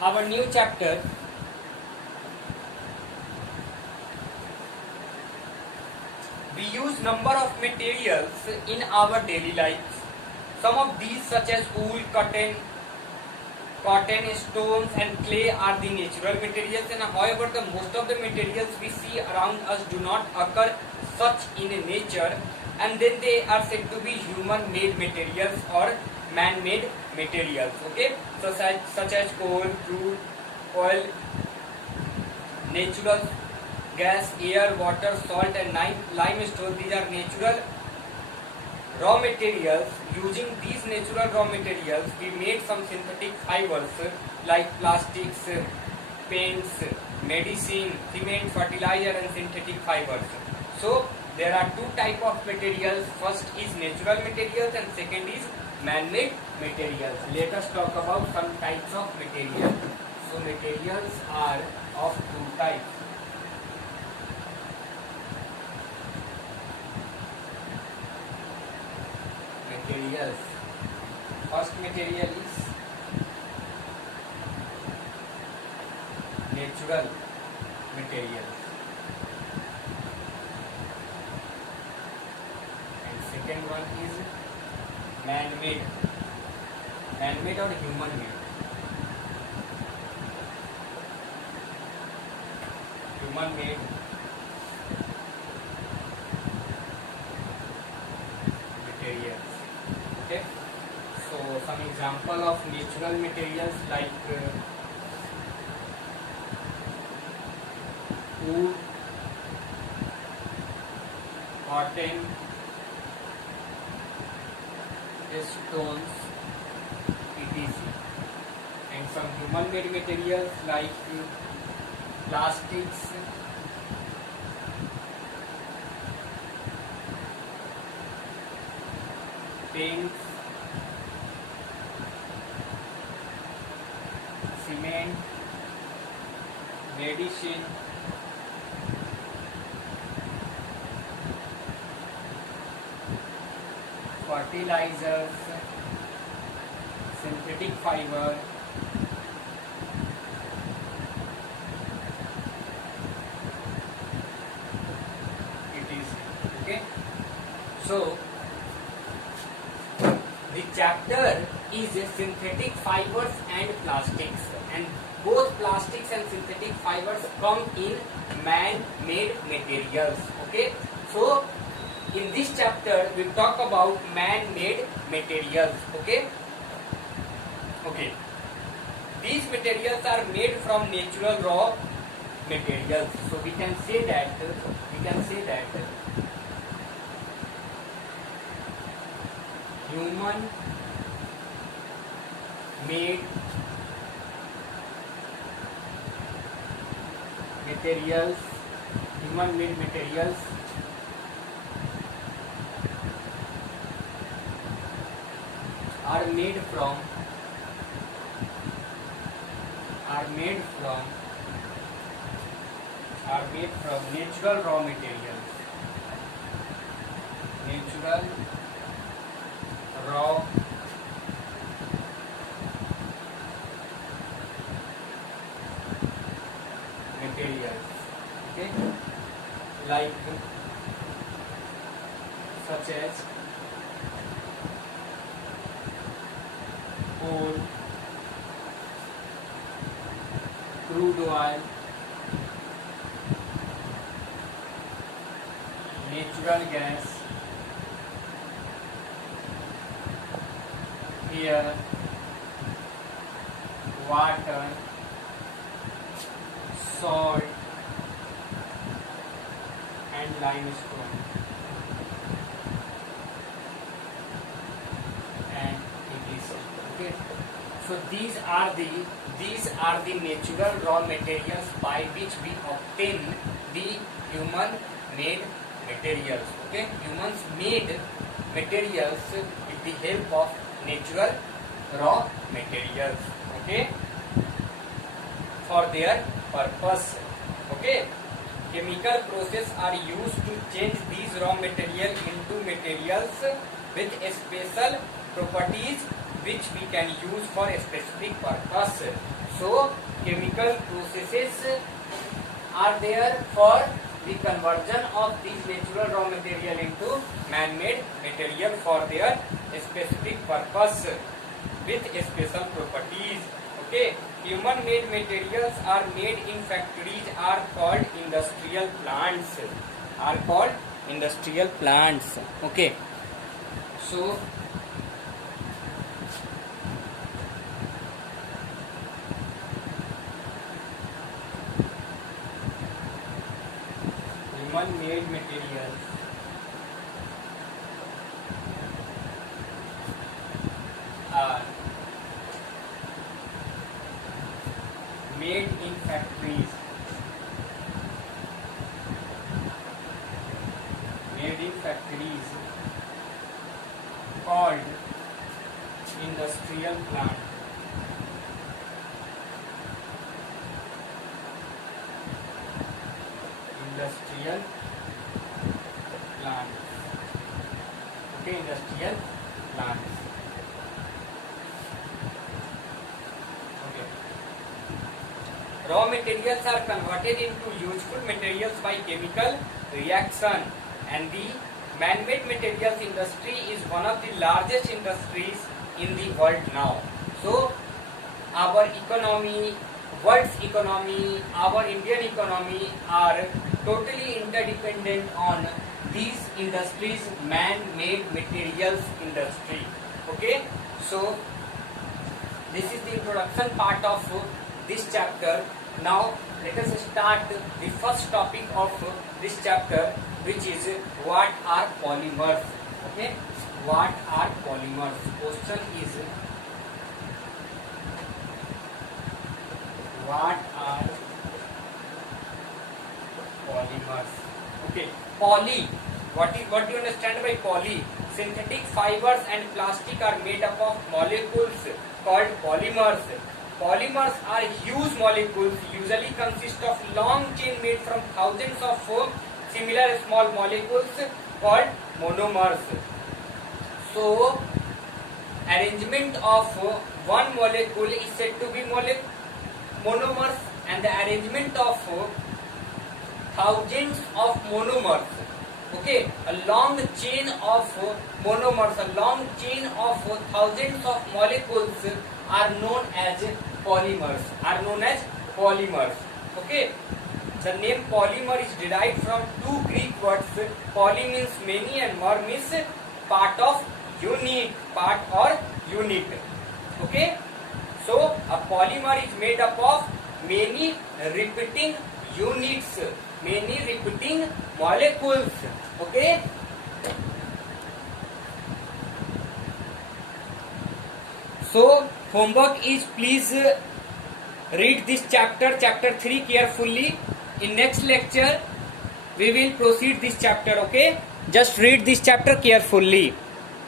our new chapter. We use number of materials in our daily lives. Some of these, such as wool, cotton, stones and clay, are the natural materials, and however the most of the materials we see around us do not occur such in nature, and then they are said to be human made materials or man made materials. Okay, so such as coal, crude oil, natural gas, air, water, salt and limestone. These are natural raw materials. Using these natural raw materials, we made some synthetic fibers like plastics, paints, medicine, cement, fertilizer and synthetic fibers. So there are two types of materials. First is natural materials and second is man-made materials. Let us talk about some types of materials. So materials are of two types. Materials. First material is natural materials and second one is man-made or human-made. Human-made materials. Okay, so some example of natural materials like wood, cotton, stones, etc. And some human-made materials like plastics, paints, cement, medicine, fertilizers, synthetic fiber, etc. Okay, so the chapter is synthetic fibers and plastics, and both plastics and synthetic fibers come in man-made materials. Okay, so in this chapter we talk about man-made materials. Okay, these materials are made from natural raw materials. So we can say that human made materials are made from natural raw materials. Natural raw materials. Okay, like such as coal, crude oil, natural gas, air, water, salt and limestone and etc. Okay, so these are the natural raw materials by which we obtain the human made materials. Okay, humans made materials with the help of natural raw materials. Okay, for their purpose. Okay, chemical process are used to change these raw material into materials with special properties which we can use for a specific purpose. So chemical processes are there for the conversion of this natural raw material into man-made material for their specific purpose with special properties. Okay, human-made materials are made in factories are called industrial plants. Are called industrial plants. Okay, so human-made materials are made in factories. Made in factories called industrial plant. Industrial plants. Okay, industrial plants. Okay. Raw materials are converted into useful materials by chemical reaction, and the man-made materials industry is one of the largest industries in the world now. So our economy, world's economy, our Indian economy are totally interdependent on these industries, man-made materials industry. Okay, so this is the introduction part of this chapter. Now let us start the first topic of this chapter, which is what are polymers. Okay, what are polymers? Question is what are polymers? Okay, poly. What do you understand by poly? Synthetic fibers and plastic are made up of molecules called polymers. Polymers are huge molecules, usually consist of long chain made from thousands of similar small molecules called monomers. So, arrangement of one molecule is said to be monomers, and the arrangement of thousands of monomers. Okay, a long chain of monomers, a long chain of thousands of molecules are known as polymers. Are known as polymers. Okay, the name polymer is derived from two Greek words. Poly means many and mer means part of unit, part or unit. Okay, so a polymer is made up of many repeating units, many repeating molecules. Okay, so homework is please read this chapter 3 carefully. In next lecture we will proceed this chapter. Okay, just read this chapter carefully.